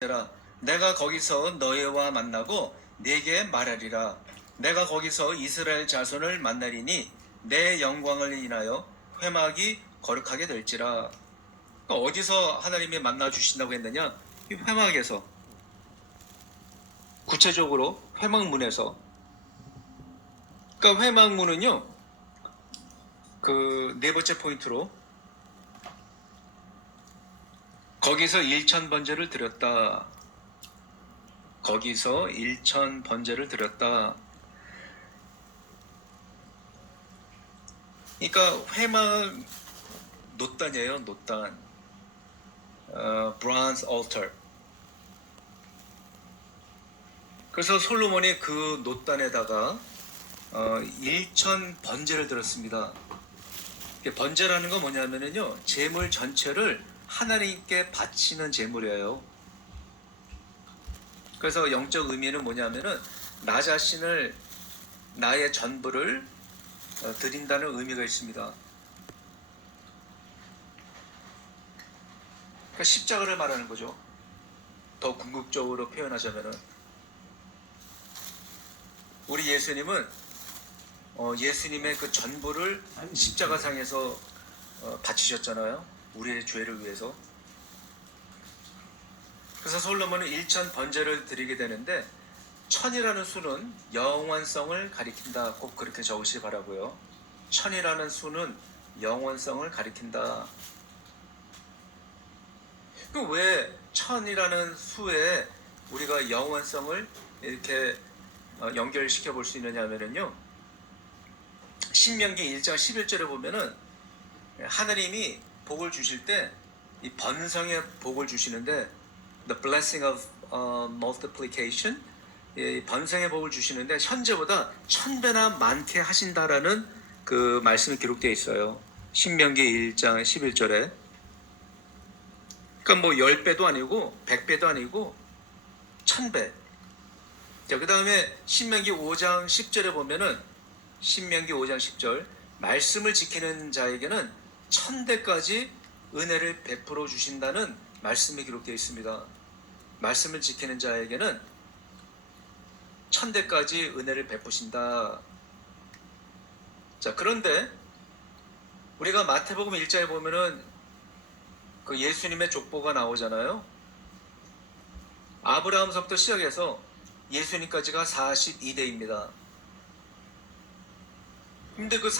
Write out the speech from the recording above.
얘들아, 내가 거기서 너희와 만나고 네게 말하리라. 내가 거기서 이스라엘 자손을 만나리니 내 영광을 인하여 회막이 거룩하게 될지라. 그러니까 어디서 하나님이 만나 주신다고 했느냐? 이 회막에서. 구체적으로 회막문에서. 그러니까 회막문은요. 그 네 번째 포인트로 거기서 일천 번제를 드렸다. 거기서 일천 번제를 드렸다. 그러니까 회막 노단이에요, 노단. 어, bronze altar. 그래서 솔로몬이 그 노단에다가 어, 일천 번제를 들었습니다. 번제라는 건 뭐냐면은요, 재물 전체를 하나님께 바치는 제물이에요. 그래서 영적 의미는 뭐냐면은 나 자신을 나의 전부를 어, 드린다는 의미가 있습니다. 그러니까 십자가를 말하는 거죠. 더 궁극적으로 표현하자면은 우리 예수님은 어, 예수님의 그 전부를 십자가상에서 어, 바치셨잖아요. 우리의 죄를 위해서. 그래서 솔로몬은 일천 번제를 드리게 되는데 천이라는 수는 영원성을 가리킨다. 꼭 그렇게 적으시 바라고요. 천이라는 수는 영원성을 가리킨다. 그왜 천이라는 수에 우리가 영원성을 이렇게 어, 연결시켜 볼 수 있느냐면요. 신명기 1장 11절에 보면은 하나님이 복을 주실 때 이 번성의 복을 주시는데 the blessing of uh, multiplication 이 번성의 복을 주시는데 현재보다 천 배나 많게 하신다라는 그 말씀이 기록되어 있어요. 신명기 1장 11절에 그러니까 뭐 10배도 아니고 100배도 아니고 1000배. 자, 그 다음에 신명기 5장 10절에 보면은 신명기 5장 10절 말씀을 지키는 자에게는 천대까지 은혜를 베풀어 주신다는 말씀이 기록되어 있습니다. 말씀을 지키는 자에게는 천대까지 은혜를 베푸신다. 자, 그런데 우리가 마태복음 1장에 보면은 그 예수님의 족보가 나오잖아요. 아브라함서부터 시작해서 예수님까지가 42대입니다. 근데 그